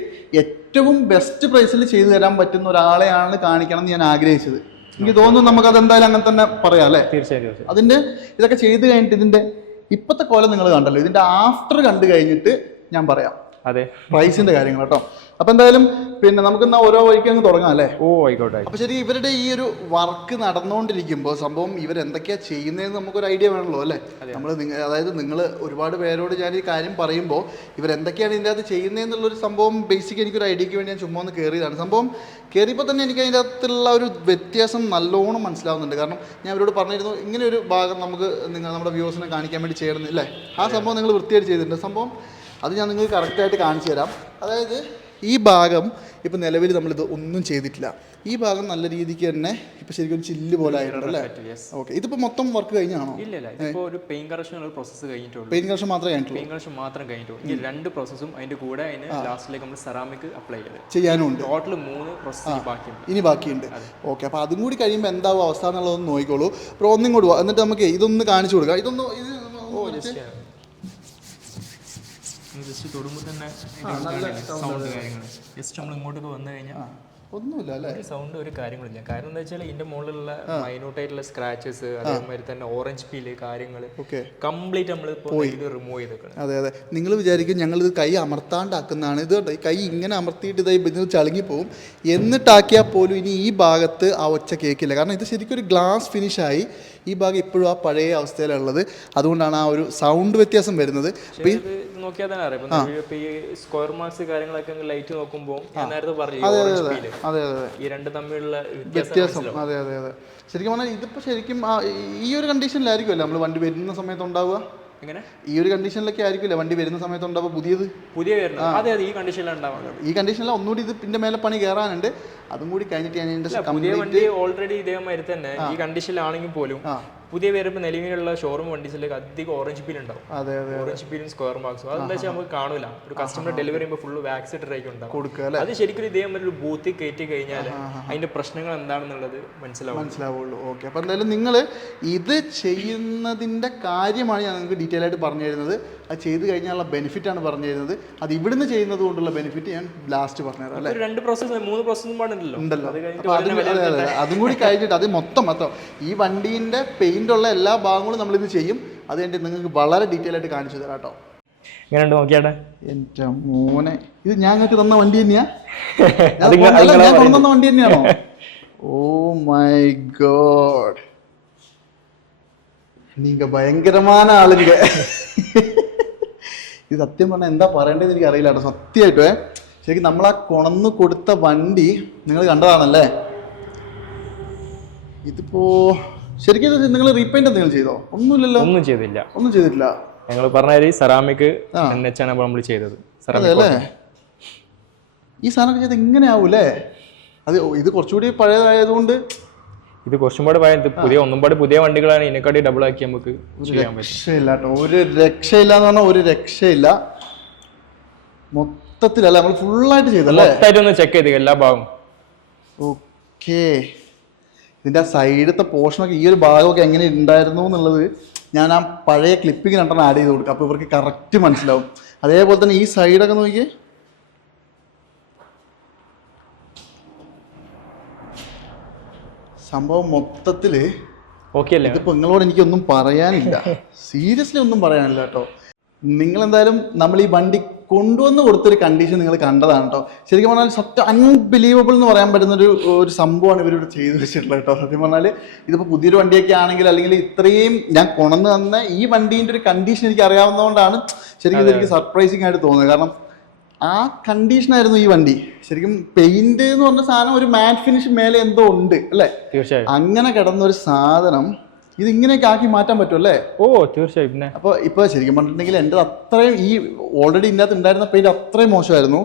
ഏറ്റവും ബെസ്റ്റ് പ്രൈസിൽ ചെയ്തു തരാൻ പറ്റുന്ന ഒരാളെയാണ് കാണിക്കണം എന്ന് ഞാൻ ആഗ്രഹിച്ചത്. എനിക്ക് തോന്നുന്നു നമുക്ക് അതെന്തായാലും അങ്ങനെ തന്നെ പറയാം അല്ലെ? തീർച്ചയായും. അതിന്റെ ഇതൊക്കെ ചെയ്ത് കഴിഞ്ഞിട്ട് ഇതിന്റെ ഇപ്പത്തെ കോലം നിങ്ങൾ കണ്ടല്ലോ, ഇതിന്റെ ആഫ്റ്റർ കണ്ടു കഴിഞ്ഞിട്ട് ഞാൻ പറയാം പ്രൈസിന്റെ കാര്യങ്ങൾ കേട്ടോ. അപ്പൊ എന്തായാലും പിന്നെ നമുക്ക് എന്നാ ഓരോ വഴിക്ക് അങ്ങ് തുടങ്ങാം അല്ലേ? ഓ ആയിക്കോട്ടെ. അപ്പൊ ശരി, ഇവരുടെ ഈ ഒരു വർക്ക് നടന്നുകൊണ്ടിരിക്കുമ്പോൾ സംഭവം ഇവരെന്തൊക്കെയാ ചെയ്യുന്നതെന്ന് നമുക്കൊരു ഐഡിയ വേണമല്ലോ അല്ലേ? നമ്മൾ അതായത് നിങ്ങൾ ഒരുപാട് പേരോട് ഞാൻ ഈ കാര്യം പറയുമ്പോൾ ഇവരെന്തൊക്കെയാണ് ഇതിൻ്റെ അകത്ത് ചെയ്യുന്നതെന്നുള്ളൊരു സംഭവം ബേസിക് എനിക്കൊരു ഐഡിയക്ക് വേണ്ടി ഞാൻ ചുമ്മാ ഒന്ന് കയറിയതാണ്. സംഭവം കയറിയപ്പോൾ തന്നെ എനിക്ക് അതിൻ്റെ അകത്തുള്ള ഒരു വ്യത്യാസം നല്ലോണം മനസ്സിലാവുന്നുണ്ട്. കാരണം ഞാൻ അവരോട് പറഞ്ഞിരുന്നു, ഇങ്ങനെ ഒരു ഭാഗം നമുക്ക് നമ്മുടെ വ്യൂസിനെ കാണിക്കാൻ വേണ്ടി ചെയ്യണമെന്നില്ലേ? ആ സംഭവം നിങ്ങൾ വൃത്തിയായിട്ട് ചെയ്തിട്ടുണ്ട്. സംഭവം അത് ഞാൻ നിങ്ങൾക്ക് കറക്റ്റായിട്ട് കാണിച്ചു തരാം. അതായത് ഈ ഭാഗം ഇപ്പം നിലവിൽ നമ്മളിത് ഒന്നും ചെയ്തിട്ടില്ല. ഈ ഭാഗം നല്ല രീതിക്ക് തന്നെ ഇപ്പം ശരിക്കും ഒരു ചില്ല് പോലെ ആയിട്ടുണ്ട് അല്ലേ? ഓക്കെ, ഇതിപ്പോൾ മൊത്തം വർക്ക് കഴിഞ്ഞാണോ? ഇല്ല, ഇപ്പോൾ ഒരു പെയിന്റ് കറക്ഷൻ പ്രോസസ്സ് കഴിഞ്ഞിട്ടുള്ളൂ. പെയിന്റ് കറക്ഷൻ മാത്രമേ കഴിഞ്ഞിട്ടുള്ളൂ. പെയിന്റ് കറക്ഷൻ മാത്രം കഴിഞ്ഞിട്ടുള്ളൂ. ഈ രണ്ട് പ്രോസസ്സും അതിന്റെ കൂടെ അതിന് ലാസ്റ്റിലേക്ക് നമ്മൾ സെറാമിക് അപ്ലൈ ചെയ്യാനുണ്ട്. ടോട്ടൽ 3 പ്രോസസ്സ് ഇനി ബാക്കിയുണ്ട്. ഓക്കെ, അപ്പോൾ അതും കൂടി കഴിയുമ്പോൾ എന്താവും അവസ്ഥ എന്നുള്ളതൊന്ന് നോക്കിക്കോളൂ. അപ്പോൾ ഒന്നും കൂടി എന്നിട്ട് നമുക്ക് ഇതൊന്ന് കാണിച്ചു കൊടുക്കാം. ഇതൊന്ന് ജസ്റ്റ് തൊടുമ്പോൾ തന്നെ സൗണ്ട് കാര്യങ്ങൾ ജസ്റ്റ് നമ്മൾ ഇങ്ങോട്ടൊക്കെ വന്നു കഴിഞ്ഞാൽ ഒന്നുമില്ല അല്ലേ? സൗണ്ട് ഒരു കാര്യങ്ങളില്ല. കാരണം എന്താ വെച്ചാൽ ഇതിന്റെ മുകളിലുള്ള മൈന്യൂട്ടായിട്ടുള്ള സ്ക്രാച്ചസ്, അതേമാതിരി തന്നെ ഓറഞ്ച് പീല് കാര്യങ്ങൾ കംപ്ലീറ്റ് നമ്മൾ റിമൂവ് ചെയ്തേക്കണം. അതെ അതെ, നിങ്ങൾ വിചാരിക്കും ഞങ്ങളിത് കൈ അമർത്താണ്ടാക്കുന്നതാണ്. ഇത് കൈ ഇങ്ങനെ അമർത്തിയിട്ട് ഇത് ചളുങ്ങിപ്പോവും. എന്നിട്ടാക്കിയാൽ പോലും ഇനി ഈ ഭാഗത്ത് ആ ഒച്ച കേൾക്കില്ല. കാരണം ഇത് ശരിക്കും ഒരു ഗ്ലാസ് ഫിനിഷായി ഈ ഭാഗം ഇപ്പോഴും ആ പഴയ അവസ്ഥയിലുള്ളത്. അതുകൊണ്ടാണ് ആ ഒരു സൗണ്ട് വ്യത്യാസം വരുന്നത്. നോക്കിയാൽ തന്നെ അറിയാം, ഈ സ്ക്വയർ മാർക്സ് കാര്യങ്ങളൊക്കെ ലൈറ്റ് നോക്കുമ്പോൾ ഞാൻ നേരത്തെ പറഞ്ഞു ഈ രണ്ട് തമ്മിലുള്ള വ്യത്യാസം. അതെ അതെ അതെ, ശരിക്കും പറഞ്ഞാൽ ഇതിപ്പോൾ ശരിക്കും ഈ ഒരു കണ്ടീഷനിലായിരിക്കുമല്ലോ നമ്മൾ വണ്ടി വരുന്ന സമയത്ത് ഉണ്ടാവുക. എങ്ങനെ ഈ ഒരു കണ്ടീഷനിലൊക്കെ ആയിരിക്കില്ല വണ്ടി വരുന്ന സമയത്ത് ഉണ്ടാവുക പുതിയ അതെ ഈ കണ്ടീഷനിലാണ്. ഈ കണ്ടീഷനിൽ ഒന്നുകൂടി ഇതിന്റെ മേലെ പണി കയറാനുണ്ട്. അതും കൂടി കഴിഞ്ഞിട്ട് ഞാൻ പുതിയ വണ്ടി ഓൾറെഡി ഇതേമാതിരി തന്നെ ഈ കണ്ടീഷനിലാണെങ്കിൽ പോലും പുതിയ വരുമ്പോൾ നിലവിലുള്ള ഷോറൂം വണ്ടീസിലേക്ക് അധികം ഓറഞ്ച് പീൽ ഉണ്ടാവും. അതെ അതെ, ഓറഞ്ച് പീലും സ്ക്വയർ മാർക്സും അതെന്താ വെച്ചാൽ നമുക്ക് കാണൂല. ഒരു കസ്റ്റമർ ഡെലിവറി ചെയ്യുമ്പോൾ ഫുള്ള് വാക്സിറ്ററായിരിക്കും ഉണ്ടാവും കൊടുക്കുക. അത് ശരിക്കും ഇതേമാതിരി ഒരു ബൂത്തിൽ കയറ്റി കഴിഞ്ഞാൽ അതിന്റെ പ്രശ്നങ്ങൾ എന്താണെന്നുള്ളത് മനസ്സിലാവുള്ളൂ. ഓക്കെ, അപ്പോൾ എന്തായാലും നിങ്ങൾ ഇത് ചെയ്യുന്നതിൻ്റെ കാര്യമാണ് ഞാൻ നിങ്ങൾക്ക് ഡീറ്റെയിൽ ആയിട്ട് പറഞ്ഞു തരുന്നത്. അത് ചെയ്ത് കഴിഞ്ഞാലുള്ള ബെനിഫിറ്റ് ആണ് പറഞ്ഞു തരുന്നത്. അത് ഇവിടുന്ന് ചെയ്യുന്നത് കൊണ്ടുള്ള ബെനിഫിറ്റ് ഞാൻ ലാസ്റ്റ് പറഞ്ഞു തരാം അല്ലേ. 2 പ്രോസസ്സ് 3 പ്രോസസ്സും പാടുണ്ടല്ലോ. അപ്പോൾ അതും കൂടി കഴിഞ്ഞിട്ട് അത് മൊത്തം ഈ വണ്ടീൻ്റെ പെയിന്റ് ഉള്ള എല്ലാ ഭാഗങ്ങളും നമ്മളിത് ചെയ്യും. അത് കഴിഞ്ഞിട്ട് നിങ്ങൾക്ക് വളരെ ഡീറ്റെയിൽ ആയിട്ട് കാണിച്ചു തരാം കേട്ടോ. എങ്ങനെയുണ്ട് നോക്കിയാട്ടെ. എൻ്റെ മോനെ, ഇത് ഞങ്ങൾക്ക് തന്ന വണ്ടി തന്നെയാ? ഞാൻ കൊണ്ടുവന്ന വണ്ടി തന്നെയാണോ? ഓ മൈ ഗോഡ്, നീങ്ക ഭയങ്കരமான ആളുങ്ക. ഇത് സത്യം പറഞ്ഞാൽ എന്താ പറയേണ്ടതെന്ന് എനിക്ക് അറിയില്ല കേട്ടോ, സത്യമായിട്ടേ. ശരിക്കും നമ്മളാ കൊണന്ന് കൊടുത്ത വണ്ടി നിങ്ങൾ കണ്ടതാണല്ലേ. ഇതിപ്പോ ശരിക്കും നിങ്ങൾ റീപെയിന്റ് എന്തെങ്കിലും ചെയ്തോ? ഒന്നുമില്ലല്ലോ. ഒന്നും ചെയ്തില്ല. ഞങ്ങൾ പറഞ്ഞ സെറാമിക് നമ്മൾ ചെയ്തത്. അല്ലേ, ഈ സാധനം ചെയ്ത് ഇങ്ങനെ ആവൂലേ? അത് ഇത് കുറച്ചുകൂടി പഴയതായതുകൊണ്ട് ഇത് കുറച്ചും കൂടെ പുതിയ ഒന്നുംപാട് പുതിയ വണ്ടികളാണ് ഇതിനെക്കാട്ടി ഡബിൾ ആക്കി നമുക്ക് രക്ഷയില്ല കേട്ടോ. ഒരു രക്ഷയില്ല എന്ന് പറഞ്ഞാൽ ഒരു രക്ഷയില്ല. മൊത്തത്തിലല്ല, നമ്മൾ ഫുള്ളായിട്ട് ചെയ്തല്ലേ? മൊത്തമായിട്ടൊന്ന് ചെക്ക് ചെയ്ത് എല്ലാ ഭാഗവും. ഓക്കെ, ഇതിൻ്റെ ആ സൈഡത്തെ പോർഷനൊക്കെ ഈ ഒരു ഭാഗമൊക്കെ എങ്ങനെ ഉണ്ടായിരുന്നു എന്നുള്ളത് ഞാൻ ആ പഴയ ക്ലിപ്പിങ് രണ്ടെണ്ണം ആഡ് ചെയ്ത് കൊടുക്കും. അപ്പോൾ ഇവർക്ക് കറക്റ്റ് മനസ്സിലാവും. അതേപോലെ തന്നെ ഈ സൈഡൊക്കെ നോക്കിയേ, സംഭവം മൊത്തത്തിൽ ഓക്കെ അല്ലേ? ഇതിപ്പോൾ നിങ്ങളോട് എനിക്കൊന്നും പറയാനില്ല, സീരിയസ്ലി ഒന്നും പറയാനില്ല കേട്ടോ. നിങ്ങളെന്തായാലും നമ്മൾ ഈ വണ്ടി കൊണ്ടുവന്ന് കൊടുത്തൊരു കണ്ടീഷൻ നിങ്ങൾ കണ്ടതാണ് കേട്ടോ. ശരിക്കും പറഞ്ഞാൽ സത്യം അൺബിലീവബിൾ എന്ന് പറയാൻ പറ്റുന്ന ഒരു സംഭവമാണ് ഇവരിവിടെ ചെയ്തു വെച്ചിട്ടുള്ളത് കേട്ടോ. സത്യം പറഞ്ഞാൽ ഇതിപ്പോൾ പുതിയൊരു വണ്ടിയൊക്കെ ആണെങ്കിൽ അല്ലെങ്കിൽ ഇത്രയും ഞാൻ കൊണ്ടുവന്ന് തന്ന ഈ വണ്ടീൻ്റെ ഒരു കണ്ടീഷൻ എനിക്ക് അറിയാവുന്നതുകൊണ്ടാണ് ശരിക്കും ഇതെനിക്ക് സർപ്രൈസിങ് ആയിട്ട് തോന്നുന്നത്. കാരണം ആ കണ്ടീഷനായിരുന്നു ഈ വണ്ടി. ശരിക്കും പെയിന്റ് എന്ന് പറഞ്ഞ സാധനം ഒരു മാറ്റ് ഫിനിഷ് മേലെ എന്തോ ഉണ്ട് അല്ലേ? തീർച്ചയായും. അങ്ങനെ കിടന്നൊരു സാധനം ഇത് ഇങ്ങനെയൊക്കെ ആക്കി മാറ്റാൻ പറ്റും അല്ലേ? ഓ തീർച്ചയായും. അപ്പോൾ ഇപ്പോൾ ശരിക്കും പറഞ്ഞിട്ടുണ്ടെങ്കിൽ എൻ്റെ അത്രയും ഈ ഓൾറെഡി ഇതിനകത്ത് ഉണ്ടായിരുന്ന പെയിന്റ് അത്രയും മോശമായിരുന്നു.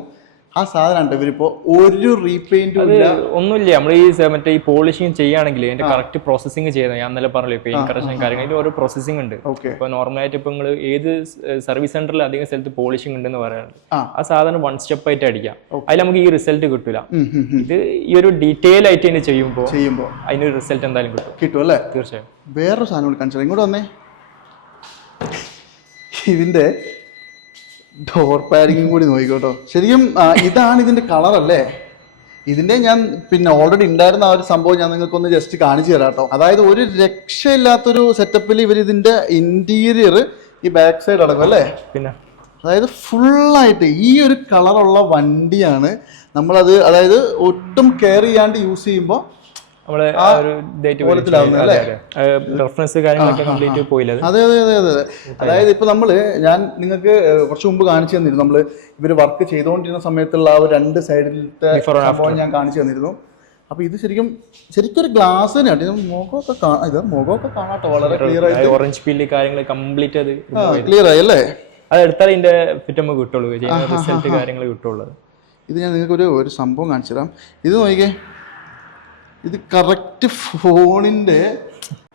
ആ സാധനം ഇവരിപ്പോ ഒരു റീപെയിന്റും ഇല്ല, ഒന്നുമില്ല. നമ്മൾ ഈ മറ്റേ ഈ പോളിഷിംഗ് ചെയ്യുകയാണെങ്കിൽ അതിന്റെ കറക്റ്റ് പ്രോസസ്സിംഗ് ചെയ്യുന്നത് ഞാൻ ഇന്നലെ പറഞ്ഞില്ലേ, പെയിന്റ് കറക്ഷൻ കാര്യങ്ങൾ ഓരോ പ്രോസസ്സിംഗ് ഉണ്ട്. ഇപ്പൊ നോർമലായിട്ട് ഇപ്പൊ നിങ്ങൾ ഏത് സർവീസ് സെന്ററിൽ അധികം സ്ഥലത്ത് പോളിഷിംഗ് ഉണ്ടെന്ന് പറയാറുണ്ട്. ആ സാധനം 1 സ്റ്റെപ്പ് ആയിട്ട് അടിക്കാം, അതിൽ നമുക്ക് ഈ റിസൾട്ട് കിട്ടില്ല. ഇത് ഈ ഒരു ഡീറ്റെയിൽ ആയിട്ട് തന്നെ ചെയ്യുമ്പോൾ അതിനൊരു റിസൾട്ട് എന്തായാലും കിട്ടും അല്ലേ? തീർച്ചയായും. വേറൊരു സാധനം കാണിച്ചാൽ ഇങ്ങോട്ട് വന്നേ. ഇതിന്റെ ഡോർ പാഡിങ്ങും കൂടി നോക്കിക്കോട്ടോ. ശരിക്കും ഇതാണ് ഇതിന്റെ കളർ അല്ലേ? ഇതിന്റെ ഞാൻ പിന്നെ ഓൾറെഡി ഉണ്ടായിരുന്ന ആ ഒരു സംഭവം ഞാൻ നിങ്ങൾക്കൊന്ന് ജസ്റ്റ് കാണിച്ചു തരാം കേട്ടോ. അതായത് ഒരു രക്ഷയില്ലാത്തൊരു സെറ്റപ്പിൽ ഇവർ ഇതിന്റെ ഇന്റീരിയർ ഈ ബാക്ക് സൈഡ് അടക്കം അല്ലേ? പിന്നെ അതായത് ഫുള്ളായിട്ട് ഈ ഒരു കളറുള്ള വണ്ടിയാണ് നമ്മളത്, അതായത് ഒട്ടും കെയർ ചെയ്യാണ്ട് യൂസ് ചെയ്യുമ്പോൾ അതെ അതെ അതെ അതെ അതെ. അതായത് ഇപ്പൊ ഞാൻ നിങ്ങൾക്ക് കുറച്ച് മുമ്പ് കാണിച്ചു തന്നിരുന്നു. നമ്മള് ഇവര് വർക്ക് ചെയ്തുകൊണ്ടിരുന്ന സമയത്തുള്ള ആ ഒരു 2 സൈഡിലത്തെ സംഭവം ഞാൻ കാണിച്ചു തന്നിരുന്നു. അപ്പൊ ഇത് ശരിക്കും ഒരു ഗ്ലാസ് തന്നെയാണ്. മുഖമൊക്കെ കാണാട്ടോ, വളരെ ക്ലിയർ ആയിട്ട് ഓറഞ്ച് പീൽ കാര്യങ്ങൾ കംപ്ലീറ്റ് അത് ക്ലിയർ ആയി അല്ലേ? അത് എടുത്താൽ ഇതിന്റെ ഫിറ്റമ്മ കിട്ടുള്ളൂ, റിസൾട്ട് കാര്യങ്ങൾ കിട്ടുള്ളൂ. ഇത് ഞാൻ നിങ്ങൾക്ക് ഒരു സംഭവം കാണിച്ചു തരാം. ഇത് നോക്കിക്കേ, ഇത് കറക്റ്റ് ഫോണിൻ്റെ,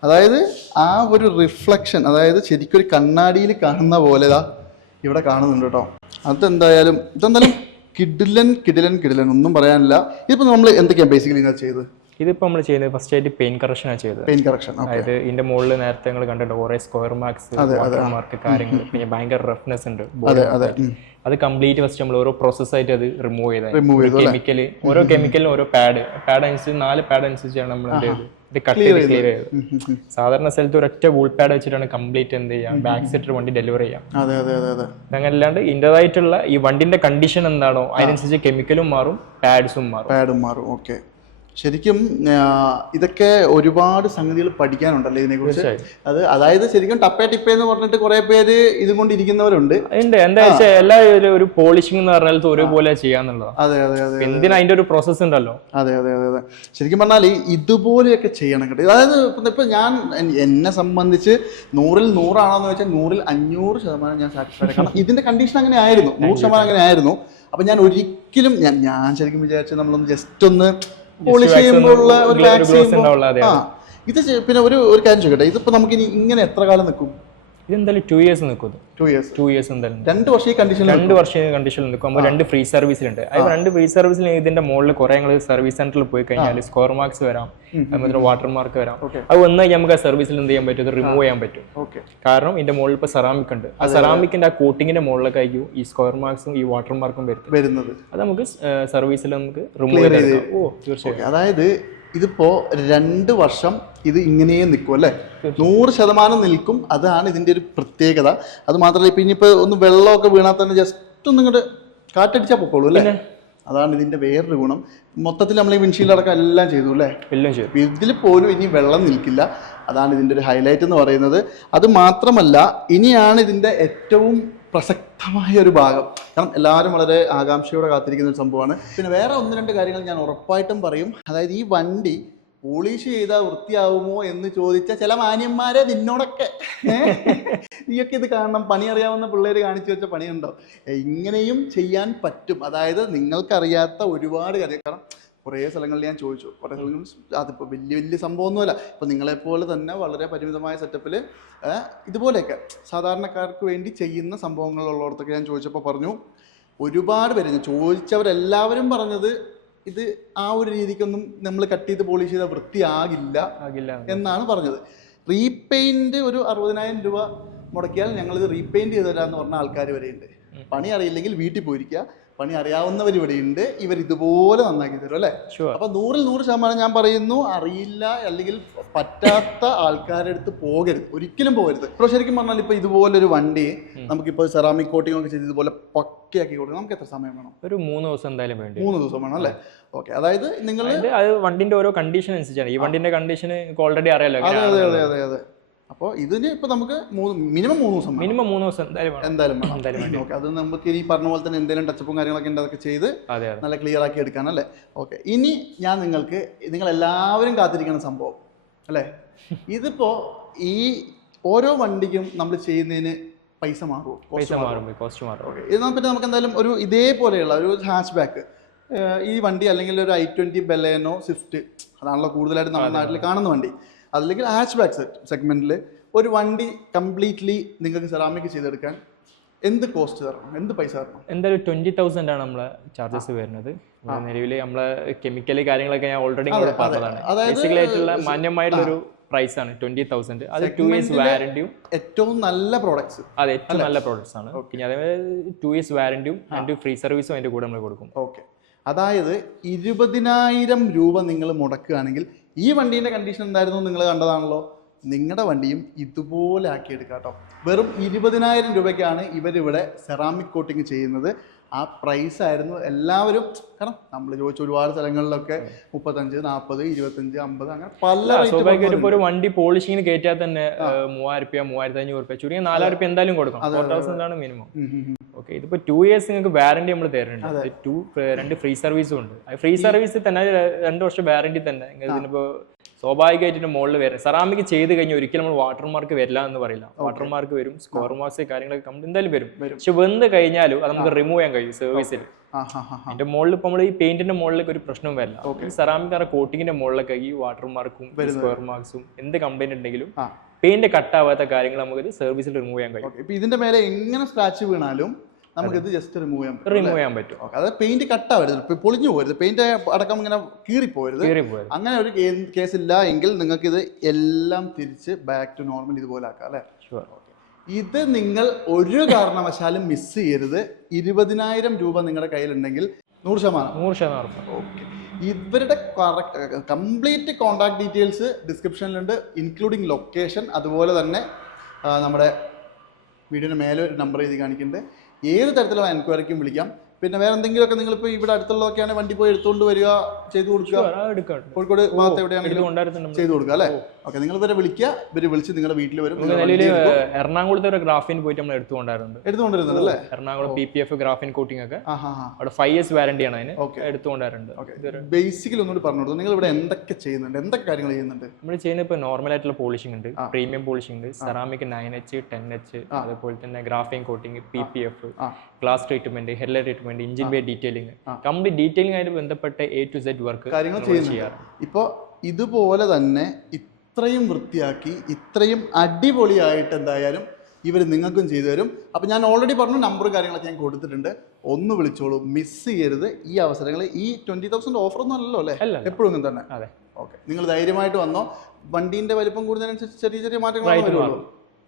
അതായത് ആ ഒരു റിഫ്ലക്ഷൻ, അതായത് ശരിക്കും ഒരു കണ്ണാടിയിൽ കാണുന്ന പോലെ ഇവിടെ കാണുന്നുണ്ട് കേട്ടോ. ഇതെന്തായാലും കിടിലൻ ഒന്നും പറയാനില്ല. ഇതിപ്പോൾ നമ്മൾ എന്തൊക്കെയാണ് ബേസിക്കലി ഇങ്ങനെ ചെയ്തത്? ഇതിപ്പോൾ നമ്മൾ ചെയ്യുന്നത് ഫസ്റ്റ് ആയിട്ട് പെയിന്റ് കറക്ഷനാണ് ചെയ്തത്. പെയിന്റ് കറക്ഷൻ, അതായത് ഇതിന്റെ മുകളിൽ നേരത്തെ നിങ്ങൾ കണ്ടിട്ട് കുറെ സ്ക്വയർ മാർക്സ്, മാർക്ക് കാര്യങ്ങൾ, പിന്നെ ഭയങ്കര റഫ്നെസ് ഉണ്ട്. അത് കംപ്ലീറ്റ് ഫസ്റ്റ് നമ്മൾ ഓരോ പ്രോസസ്സായിട്ട് അത് റിമൂവ് ചെയ്തത്. ഓരോ കെമിക്കലിനും ഓരോ പാഡ് അനുസരിച്ച് 4 പാഡ് അനുസരിച്ചാണ് നമ്മൾ ഇത് കട്ട് ചെയ്ത് ക്ലിയർ ചെയ്തത്. സാധാരണ സ്ഥലത്ത് ഒരൊറ്റ വൂൾ പാഡ് വെച്ചിട്ടാണ് കംപ്ലീറ്റ് എന്ത് ചെയ്യാം ബാക്ക് സൈഡ് വണ്ടി ഡെലിവറി ചെയ്യാം. അങ്ങനെ അല്ലാണ്ട് ഇതിൻ്റെതായിട്ടുള്ള ഈ വണ്ടിന്റെ കണ്ടീഷൻ എന്താണോ അതിനനുസരിച്ച് കെമിക്കലും മാറും, പാഡും മാറും. ഓക്കെ, ശരിക്കും ഇതൊക്കെ ഒരുപാട് സംഗതികൾ പഠിക്കാനുണ്ടല്ലോ ഇതിനെക്കുറിച്ച്. അതായത് ശരിക്കും ടിപ്പേ എന്ന് പറഞ്ഞിട്ട് കുറെ പേര് ഇതും കൊണ്ടിരിക്കുന്നവരുണ്ട്. എന്താ വെച്ചാൽ എല്ലാവരും ഒരു പോളിഷിംഗ് എന്ന് പറഞ്ഞാൽ ഒരുപോലെ ചെയ്യാന്നുള്ളതാണ്. അതെ അതെ അതെ, എന്തിനാ അതിന്റെ ഒരു പ്രോസസ് ഉണ്ടല്ലോ. അതെ അതെ അതെ അതെ, ശരിക്കും പറഞ്ഞാൽ ഇതുപോലെയൊക്കെ ചെയ്യണം കേട്ടോ. അതായത് ഇപ്പൊ ഞാൻ എന്നെ സംബന്ധിച്ച് 100ൽ 100 ആണോന്ന് വെച്ചാൽ 100ൽ 500% ഞാൻ സാറ്റിസ്ഫൈഡ്. കാരണം ഇതിന്റെ കണ്ടീഷൻ അങ്ങനെ ആയിരുന്നു, 100% അങ്ങനെ ആയിരുന്നു. അപ്പൊ ഞാൻ ഒരിക്കലും ഞാൻ ശരിക്കും വിചാരിച്ചത് നമ്മളൊന്ന് ജസ്റ്റ് ഒന്ന് പോളിഷ് ചെയ്യുമ്പോഴുള്ള ഒരു ഇത് പിന്നെ ഒരു കാര്യം ചോദിക്കട്ടെ, ഇതിപ്പോ നമുക്ക് ഇനി ഇങ്ങനെ എത്ര കാലം നിൽക്കും? ഇതെന്തായാലും 2 years നിൽക്കും. 2 years. 2 years എന്തായാലും 2 വർഷം ഈ കണ്ടീഷനിൽ 2 വർഷം കണ്ടീഷനിൽ നിൽക്കും. അപ്പോൾ 2 ഫ്രീ സർവീസിലുണ്ട്. അത് 2 ഫ്രീ സർവീസിൽ ഇതിന്റെ മുകളിൽ കുറെ ഞങ്ങൾ സർവീസ് സെന്ററിൽ പോയി കഴിഞ്ഞാൽ സ്കോർ മാർക്സ് വരാം, അതുപോലെ വാട്ടർ മാർക്ക് വരാം. അത് വന്നാൽ നമുക്ക് ആ സർവീസിൽ എന്ത് ചെയ്യാൻ പറ്റും, റിമൂവ് ചെയ്യാൻ പറ്റും. കാരണം ഇതിന്റെ മുകളിൽ ഇപ്പൊ സെറാമിക് ഉണ്ട്. ആ സെറാമിക്കിന്റെ ആ കോട്ടിങ്ങിന്റെ മുകളിലേക്കായിരിക്കും ഈ സ്കോർ മാർക്സും ഈ വാട്ടർ മാർക്കും വരുന്നത്. അത് നമുക്ക് സർവീസിൽ നമുക്ക് റിമൂവ് ചെയ്ത് തീർച്ചയായും. അതായത് ഇതിപ്പോ 2 വർഷം ഇത് ഇങ്ങനെ നിൽക്കും അല്ലേ, 100% നിൽക്കും. അതാണ് ഇതിന്റെ ഒരു പ്രത്യേകത. അത് മാത്രമല്ല ഇപ്പൊ ഇനിയിപ്പോ ഒന്ന് വെള്ളമൊക്കെ വീണാൽ തന്നെ ജസ്റ്റ് ഒന്ന് ഇങ്ങോട്ട് കാറ്റടിച്ചാൽ പൊക്കോളൂ അല്ലേ. അതാണ് ഇതിന്റെ വേറൊരു ഗുണം. മൊത്തത്തിൽ നമ്മൾ ഈ വിൻഷീൽഡ് അടക്കം എല്ലാം ചെയ്തു അല്ലേ. ഇതിൽ പോലും ഇനി വെള്ളം നിൽക്കില്ല. അതാണ് ഇതിന്റെ ഒരു ഹൈലൈറ്റ് എന്ന് പറയുന്നത്. അത് മാത്രമല്ല ഇനിയാണ് ഇതിന്റെ ഏറ്റവും പ്രസക്തമായ ഒരു ഭാഗം. കാരണം എല്ലാവരും വളരെ ആകാംക്ഷയോടെ കാത്തിരിക്കുന്ന ഒരു സംഭവമാണ്. പിന്നെ വേറെ 1-2 കാര്യങ്ങൾ ഞാൻ ഉറപ്പായിട്ടും പറയും. അതായത് ഈ വണ്ടി പോളിഷ് ചെയ്താൽ വൃത്തിയാവുമോ എന്ന് ചോദിച്ച ചില മാന്യന്മാരെ നിന്നോടൊക്കെ നീയൊക്കെ ഇത് കാണണം, പണി അറിയാവുന്ന പിള്ളേർ കാണിച്ചു വെച്ച പണിയുണ്ടോ, ഇങ്ങനെയും ചെയ്യാൻ പറ്റും. അതായത് നിങ്ങൾക്കറിയാത്ത ഒരുപാട് കാര്യം. കാരണം കുറേ സ്ഥലങ്ങളിൽ ഞാൻ ചോദിച്ചു, കുറേ സ്ഥലങ്ങളിൽ അതിപ്പോൾ വലിയ സംഭവമൊന്നുമല്ല. ഇപ്പോൾ നിങ്ങളെപ്പോലെ തന്നെ വളരെ പരിമിതമായ സെറ്റപ്പിൽ ഇതുപോലെയൊക്കെ സാധാരണക്കാർക്ക് വേണ്ടി ചെയ്യുന്ന സംഭവങ്ങളുള്ളിടത്തൊക്കെ ഞാൻ ചോദിച്ചപ്പോൾ പറഞ്ഞു, ഒരുപാട് പേര് ഞാൻ ചോദിച്ചവരെല്ലാവരും പറഞ്ഞത് ഇത് ആ ഒരു രീതിക്കൊന്നും നമ്മൾ കട്ട് ചെയ്ത് പോളിഷ് ചെയ്താൽ വൃത്തിയാകില്ല എന്നാണ് പറഞ്ഞത്. റീപെയിൻറ്റ് ഒരു 60,000 രൂപ മുടക്കിയാൽ ഞങ്ങളിത് റീപെയിൻറ്റ് ചെയ്ത് തരാമെന്ന് പറഞ്ഞ ആൾക്കാർ വരെയുണ്ട്. പണി അറിയില്ലെങ്കിൽ വീട്ടിൽ പോയിരിക്കുക, പണി അറിയാവുന്നവർ ഇവിടെ ഉണ്ട്, ഇവർ ഇതുപോലെ നന്നാക്കി തരും അല്ലേ. അപ്പൊ 100% ഞാൻ പറയുന്നു, അറിയില്ല അല്ലെങ്കിൽ പറ്റാത്ത ആൾക്കാരുടെ അടുത്ത് പോകരുത്, ഒരിക്കലും പോകരുത്. ഇപ്പോൾ ശരിക്കും പറഞ്ഞാൽ ഇപ്പൊ ഇതുപോലൊരു വണ്ടി നമുക്കിപ്പോൾ സെറാമിക് കോട്ടിംഗ് ഒക്കെ ചെയ്ത് ഇതുപോലെ പക്കയാക്കി കൊടുക്കണം. നമുക്ക് എത്ര സമയം വേണം? ഒരു 3 ദിവസം എന്തായാലും വേണ്ടി. 3 ദിവസം വേണം അല്ലേ. ഓക്കെ, അതായത് നിങ്ങൾ അത് വണ്ടിന്റെ ഓരോ കണ്ടീഷൻ അനുസരിച്ചാണ്. ഈ വണ്ടിന്റെ കണ്ടീഷൻ ഓൾറെഡി അറിയാലോ. അതെ. അപ്പോൾ ഇതിന് ഇപ്പൊ നമുക്ക് മിനിമം 3 ദിവസം എന്തായാലും വേണം. ഓക്കെ, അത് നമുക്ക് ഇനി പറഞ്ഞ പോലെ തന്നെ എന്തെങ്കിലും ടച്ചപ്പും കാര്യങ്ങളൊക്കെ ഉണ്ട്, അതൊക്കെ ചെയ്ത് നല്ല ക്ലിയർ ആക്കി എടുക്കാനല്ലേ. ഓക്കെ, ഇനി ഞാൻ നിങ്ങൾ എല്ലാവരും കാത്തിരിക്കുന്ന സംഭവം അല്ലേ, ഇതിപ്പോ ഈ ഓരോ വണ്ടിക്കും നമ്മൾ ചെയ്യുന്നതിന് പൈസ മാറുമോ? കോസ്റ്റ് മാറും. ഓക്കെ, ഇതിനെ പറ്റി നമുക്ക് എന്തായാലും ഒരു ഇതേപോലെയുള്ള ഒരു ഹാച്ച് ബാക്ക് ഈ വണ്ടി അല്ലെങ്കിൽ ഒരു i20 ബെലേനോ സ്വിഫ്റ്റ്, അതാണല്ലോ കൂടുതലായിട്ട് നമ്മുടെ നാട്ടിൽ കാണുന്ന വണ്ടി, അല്ലെങ്കിൽ ഹാച്ച് ബാക്ക് സെഗ്മെന്റിൽ ഒരു വണ്ടി കംപ്ലീറ്റ്ലി നിങ്ങൾക്ക് സെറാമിക് ചെയ്തെടുക്കാൻ എന്ത് കോസ്റ്റ് തരണം, എന്ത് പൈസ തരണം? എന്തായാലും 20,000 ആണ് നമ്മളെ ചാർജസ് വരുന്നത്. നിലവിൽ നമ്മളെ കെമിക്കല് കാര്യങ്ങളൊക്കെ ഞാൻ ഓൾറെഡി പറഞ്ഞതാണ്. ബേസിക്കലി ആയിട്ടുള്ള മാന്യമായിട്ടുള്ള ഒരു പ്രൈസ് ആണ് 20,000. അത് 2 years വാറന്റിയും ഏറ്റവും നല്ല പ്രോഡക്ട്സ്. അതെ, ഏറ്റവും നല്ല പ്രോഡക്ട്സ് ആണ്. പിന്നെ അതേപോലെ 2 years വാറന്റിയും അതിന്റെ ഫ്രീ സർവീസും അതിന്റെ കൂടെ നമ്മൾ കൊടുക്കും. ഓക്കെ, അതായത് 20,000 രൂപ നിങ്ങൾ മുടക്കുകയാണെങ്കിൽ ഈ വണ്ടീൻ്റെ കണ്ടീഷൻ എന്തായിരുന്നു നിങ്ങൾ കണ്ടതാണല്ലോ, നിങ്ങളുടെ വണ്ടിയും ഇതുപോലെ ആക്കിയെടുക്കാം കേട്ടോ. വെറും 20,000 രൂപയ്ക്കാണ് ഇവരിവിടെ സെറാമിക് കോട്ടിങ് ചെയ്യുന്നത്. ആ പ്രൈസ് ആയിരുന്നു എല്ലാവരും. കാരണം നമ്മൾ ചോദിച്ച ഒരുപാട് സ്ഥലങ്ങളിലൊക്കെ 35, 40, 25, 50 അങ്ങനെ പല. സ്വാഭാവികമായിട്ടും ഒരു വണ്ടി പോളിഷിങ്ങിന് കയറ്റിയാൽ തന്നെ 3,000 രൂപ, 3,500 രൂപ, ചുരുങ്ങിയ 4,000 രൂപ എന്തായാലും കൊടുക്കണം. 4,000 ആണ് മിനിമം. ഓക്കെ, ഇതിപ്പോ 2 years നിങ്ങൾക്ക് വാറന്റി നമ്മൾ തരുന്നുണ്ട്. 2 ഫ്രീ സർവീസും ഉണ്ട്. ഫ്രീ സർവീസ് തന്നെ 2 വർഷം വാറന്റി തന്നെ. ഇതിനിപ്പോ സ്വാഭാവികമായിട്ട് മുകളിൽ വരും. സെറാമിക് ചെയ്ത് കഴിഞ്ഞാൽ ഒരിക്കലും നമ്മൾ വാട്ടർ മാർക്ക് വരില്ല എന്ന് പറയില്ല. വാട്ടർ മാർക്ക് വരും, സ്കോർ മാർക്സ് കാര്യങ്ങളൊക്കെ എന്തായാലും വരും. പക്ഷെ വന്ന് കഴിഞ്ഞാലും അത് നമുക്ക് റിമൂവ് ചെയ്യാൻ കഴിയും സർവീസിൽ. അതിന്റെ മുകളിൽ ഇപ്പൊ നമ്മൾ ഈ പെയിന്റിന്റെ മുകളിലേക്ക് ഒരു പ്രശ്നവും വരില്ല. ഈ സെറാമിക് കോട്ടിങ്ങിന്റെ മുകളിലൊക്കെ ഈ വാട്ടർ മാർക്കും സ്ക്വയർ മാർക്സും എന്ത് കംപ്ലൈന്റ് ഉണ്ടെങ്കിലും പെയിന്റ് കട്ടാവാത്ത കാര്യങ്ങൾ നമുക്ക് സർവീസിൽ റിമൂവ് ചെയ്യാൻ കഴിയും. ഇപ്പൊ ഇതിന്റെ മേലെ എങ്ങനെ സ്ക്രാച്ച് വീണാലും നമുക്കിത് ജസ്റ്റ് റിമൂവ് ചെയ്യാൻ പറ്റും. അതായത് പെയിന്റ് കട്ടാവരുത്, പൊളിഞ്ഞു പോകരുത്, പെയിന്റ് അടക്കം ഇങ്ങനെ കീറിപ്പോരുത്. അങ്ങനെ ഒരു കേസ് ഇല്ല എങ്കിൽ നിങ്ങൾക്ക് ഇത് എല്ലാം തിരിച്ച് ബാക്ക് ടു നോർമൽ ഇതുപോലെ ആക്കാം അല്ലേ. ഇത് നിങ്ങൾ ഒരു കാരണവശാലും മിസ് ചെയ്യരുത്. 20,000 രൂപ നിങ്ങളുടെ കയ്യിലുണ്ടെങ്കിൽ 100%. ഓക്കെ, ഇവരുടെ കംപ്ലീറ്റ് കോൺടാക്ട് ഡീറ്റെയിൽസ് ഡിസ്ക്രിപ്ഷനിലുണ്ട്, ഇൻക്ലൂഡിങ് ലൊക്കേഷൻ. അതുപോലെ തന്നെ നമ്മുടെ വീഡിയോയുടെ മേലെ ഒരു നമ്പർ എഴുതി കാണിക്കുന്നുണ്ട്. ഏത് തരത്തിലുള്ള എൻക്വയറിക്കും വിളിക്കാം. പിന്നെ വേറെ എന്തെങ്കിലുമൊക്കെ നിങ്ങളിപ്പോൾ ഇവിടെ അടുത്തുള്ളതൊക്കെയാണ് വണ്ടി പോയി എടുത്തുകൊണ്ട് വരിക, ചെയ്തു കൊടുക്കുക. കോഴിക്കോട് ഭാഗത്ത് എവിടെയാണെങ്കിലും ചെയ്തു കൊടുക്കുക അല്ലേ. ഓക്കെ, നിങ്ങൾ ഇവരെ വിളിക്കുക, ഇവർ വിളിച്ച് നിങ്ങളുടെ വീട്ടിൽ വരും. എറണാകുളത്തെ ഒരു ഗ്രാഫിൻ പോയിട്ട് നമ്മൾ എടുത്തുകൊണ്ടിരുന്നത് അല്ലേ. എറണാകുളം PPF ഗ്രാഫിൻ കോട്ടിംഗ് ഒക്കെ അവിടെ 5 years വാറന്റി ആണ് അതിന്. എടുത്തുകൊണ്ടിരുന്നത്. ബേസിക്കലി ഒന്നുകൂടി പറഞ്ഞു കൊടുത്തു, നിങ്ങൾ ഇവിടെ എന്തൊക്കെ ചെയ്യുന്നുണ്ട്, എന്തൊക്കെ കാര്യങ്ങൾ ചെയ്യുന്നുണ്ട്? നമ്മൾ ചെയ്യുന്നത് ഇപ്പോൾ നോർമൽ ആയിട്ടുള്ള പോളിഷിംഗ് ഉണ്ട്, പ്രീമിയം പോളിഷിംഗ് ഉണ്ട്, സെറാമിക് 9H 10H, അതുപോലെ തന്നെ graphene coating, PPF, glass treatment, headlight treatment, engine bay detailing, complete detailing ആയിട്ട് ബന്ധപ്പെട്ട A to Z വർക്ക് കാര്യങ്ങൾ ചെയ്യാറ്. ഇപ്പോൾ ഇതുപോലെ തന്നെ ഇത്രയും വൃത്തിയാക്കി ഇത്രയും അടിപൊളിയായിട്ട് എന്തായാലും ഇവർ നിങ്ങൾക്കും ചെയ്തു തരും. അപ്പം ഞാൻ ഓൾറെഡി പറഞ്ഞു, നമ്പറും കാര്യങ്ങളൊക്കെ ഞാൻ കൊടുത്തിട്ടുണ്ട്. ഒന്ന് വിളിച്ചോളൂ, മിസ് ചെയ്യരുത് ഈ അവസരങ്ങൾ. ഈ 20,000 ഓഫറൊന്നും അല്ലല്ലോ അല്ലേ? എപ്പോഴും ഇങ്ങനെ തന്നെ. അതെ, ഓക്കെ. നിങ്ങൾ ധൈര്യമായിട്ട് വന്നോ. വണ്ടീൻ്റെ വലിപ്പം കൂടുന്നതിനനുസരിച്ച് ചെറിയ ചെറിയ മാറ്റങ്ങൾ വരുള്ളൂ.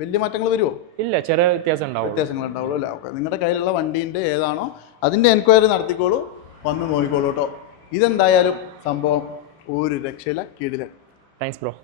വലിയ മാറ്റങ്ങൾ വരുമോ? ഇല്ല, ചെറിയ വ്യത്യാസങ്ങൾ ഉണ്ടാവുള്ളൂ അല്ലേ? ഓക്കെ. നിങ്ങളുടെ കയ്യിലുള്ള വണ്ടീൻ്റെ ഏതാണോ അതിൻ്റെ എൻക്വയറി നടത്തിക്കോളൂ, വന്ന് നോക്കിക്കോളൂ കേട്ടോ. ഇതെന്തായാലും സംഭവം ഒരു രക്ഷയില്ല, കീഴിലാണ്. Thanks bro.